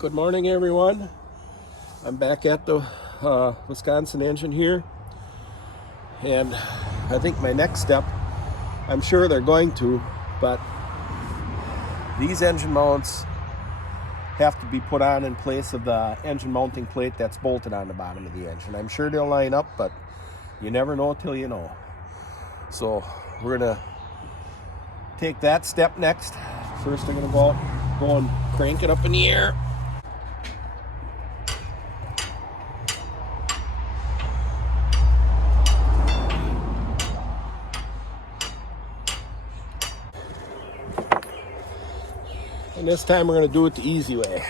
Good morning, everyone. I'm back at the Wisconsin engine here, and I think my next step, I'm sure they're going to, but these engine mounts have to be put on in place of the engine mounting plate that's bolted on the bottom of the engine. I'm sure they'll line up, but you never know till you know. So we're gonna take that step next. First, I'm gonna go and crank it up in the air. And this time we're going to do it the easy way.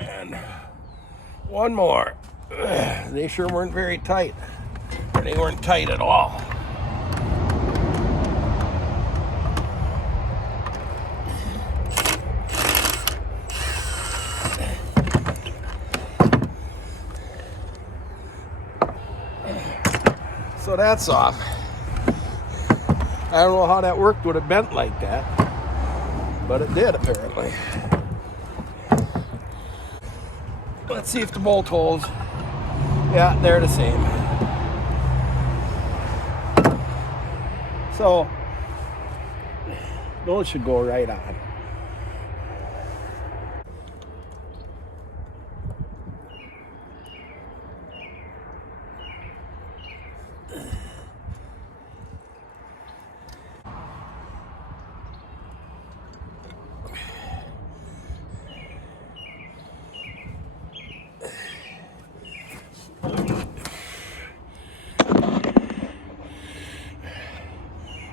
And one more. They sure weren't very tight. They weren't tight at all. So that's off. I don't know how that worked with it bent like that, but it did apparently. Let's see if the bolt holds. Yeah, they're the same. So those should go right on.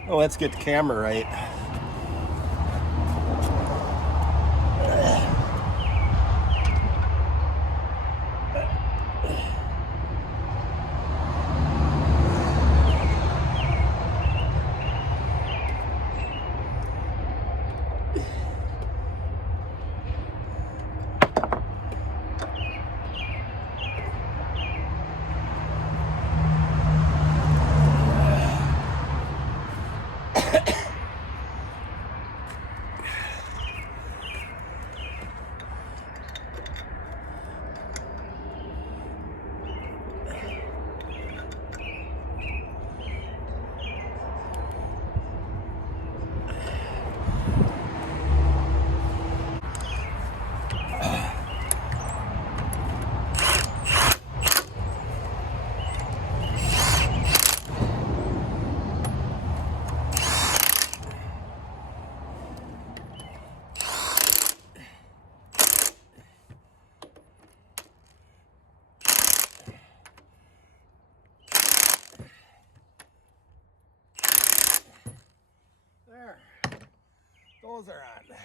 Well, let's get the camera right. There, those are on.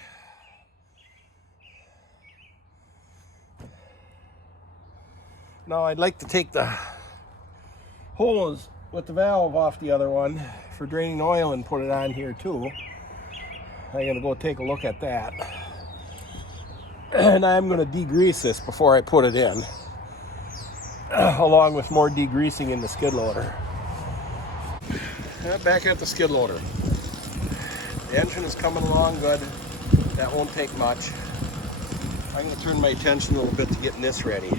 Now I'd like to take the hose with the valve off the other one for draining oil and put it on here too. I'm gonna go take a look at that. And I'm gonna degrease this before I put it in, along with more degreasing in the skid loader. Back at the skid loader. The engine is coming along good. That won't take much. I'm going to turn my attention a little bit to getting this ready.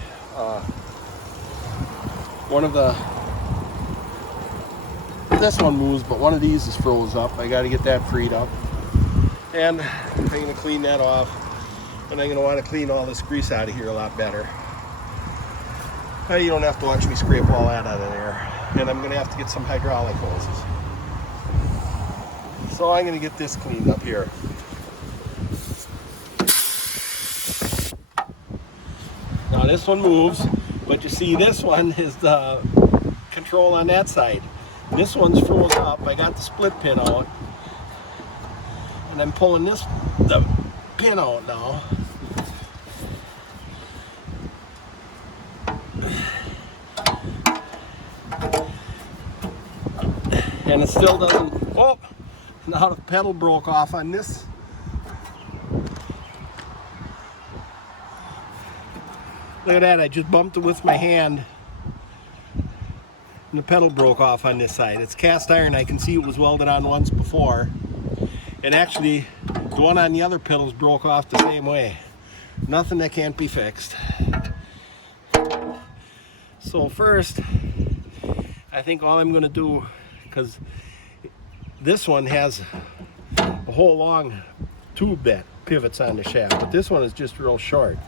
This one moves, but one of these is froze up. I got to get that freed up. And I'm going to clean that off. And I'm going to want to clean all this grease out of here a lot better. You don't have to watch me scrape all that out of there. And I'm going to have to get some hydraulic hoses. So I'm going to get this cleaned up here. Now this one moves, but you see this one is the control on that side. This one's froze up. I got the split pin out, and I'm pulling the pin out now. And it still doesn't, oh, now the pedal broke off on this. Look at that, I just bumped it with my hand and the pedal broke off on this side. It's cast iron, I can see it was welded on once before. And actually, the one on the other pedals broke off the same way. Nothing that can't be fixed. So first, I think all I'm gonna do, because this one has a whole long tube that pivots on the shaft, but this one is just real short.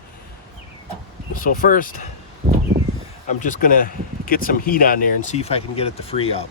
So first, I'm just gonna get some heat on there and see if I can get it to free up.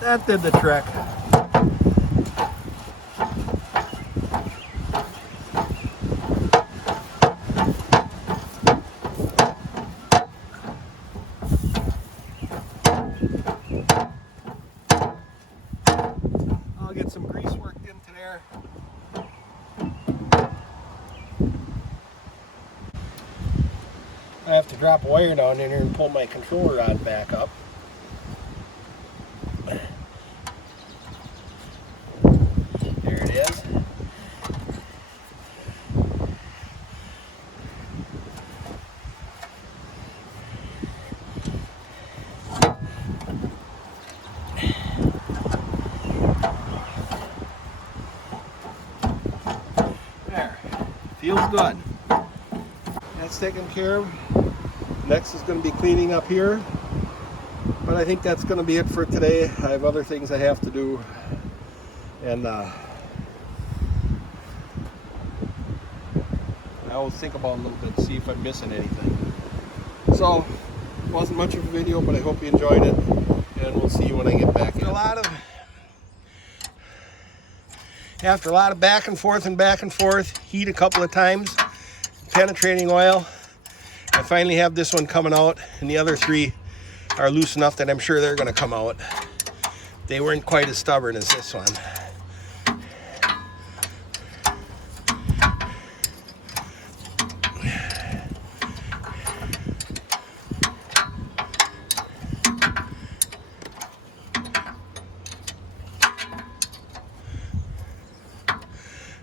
That did the trick. I'll get some grease worked into there. I have to drop a wire down in here and pull my controller rod back up. There it is. There. Feels good. That's taken care of. Next is going to be cleaning up here. But I think that's going to be it for today. I have other things I have to do. And I always think about it a little bit, see if I'm missing anything. So, it wasn't much of a video, but I hope you enjoyed it. And we'll see you when I get back. After a lot of back and forth, heat a couple of times, penetrating oil, I finally have this one coming out, and the other three are loose enough that I'm sure they're going to come out. They weren't quite as stubborn as this one.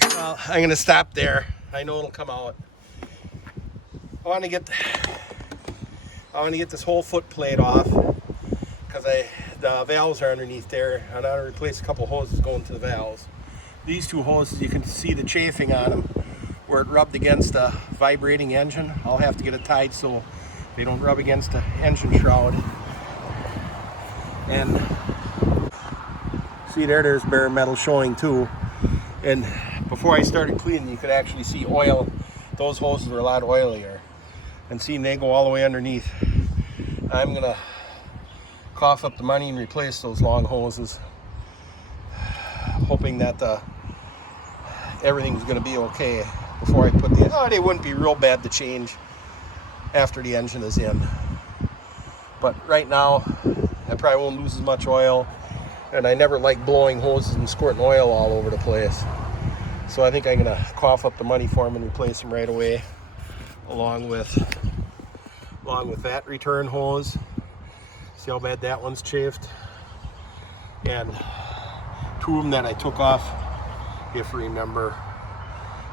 Well, I'm going to stop there. I know it'll come out. I want to get this whole foot plate off because the valves are underneath there. I want to replace a couple hoses going to the valves. These two hoses, you can see the chafing on them where it rubbed against the vibrating engine. I'll have to get it tied so they don't rub against the engine shroud. And see there's bare metal showing too. And before I started cleaning, you could actually see oil. Those hoses were a lot oilier. And seeing they go all the way underneath. I'm gonna cough up the money and replace those long hoses, hoping that everything's gonna be okay. before I put they wouldn't be real bad to change after the engine is in. But right now, I probably won't lose as much oil, and I never like blowing hoses and squirting oil all over the place. So I think I'm gonna cough up the money for them and replace them right away, along with that return hose. See how bad that one's chafed? And two of them that I took off, if you remember,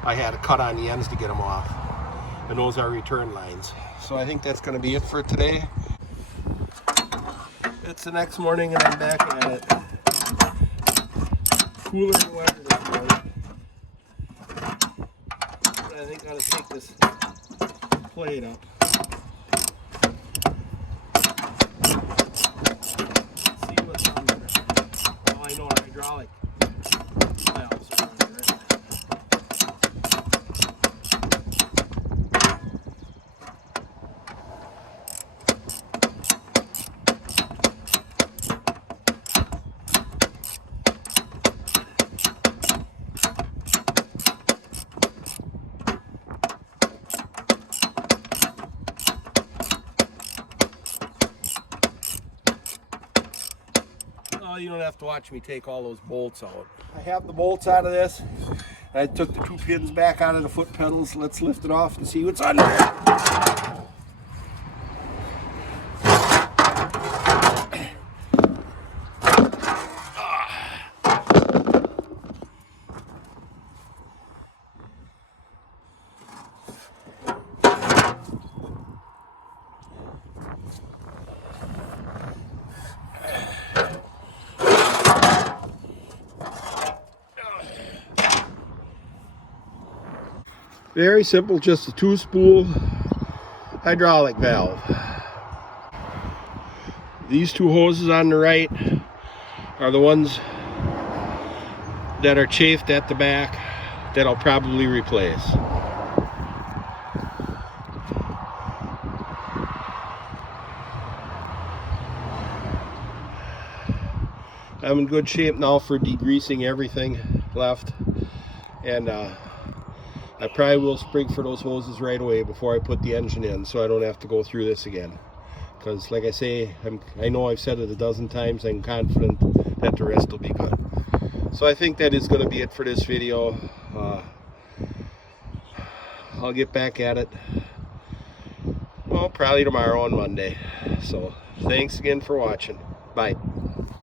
I had to cut on the ends to get them off, and those are return lines. So I think that's gonna be it for today. It's the next morning and I'm back at it. Cooler than weather this morning. But I think I'm gonna take this plate up. See what's under. Well, I know our hydraulic valves are under it. You don't have to watch me take all those bolts out. I have the bolts out of this. I took the two pins back out of the foot pedals. Let's lift it off and see what's under it. Very simple, just a 2-spool hydraulic valve. These two hoses on the right are the ones that are chafed at the back that I'll probably replace. I'm in good shape now for degreasing everything left, and I probably will sprig for those hoses right away before I put the engine in, so I don't have to go through this again. Because like I say, I know I've said it a dozen times, I'm confident that the rest will be good. So I think that is going to be it for this video. I'll get back at it, well, probably tomorrow on Monday. So thanks again for watching. Bye.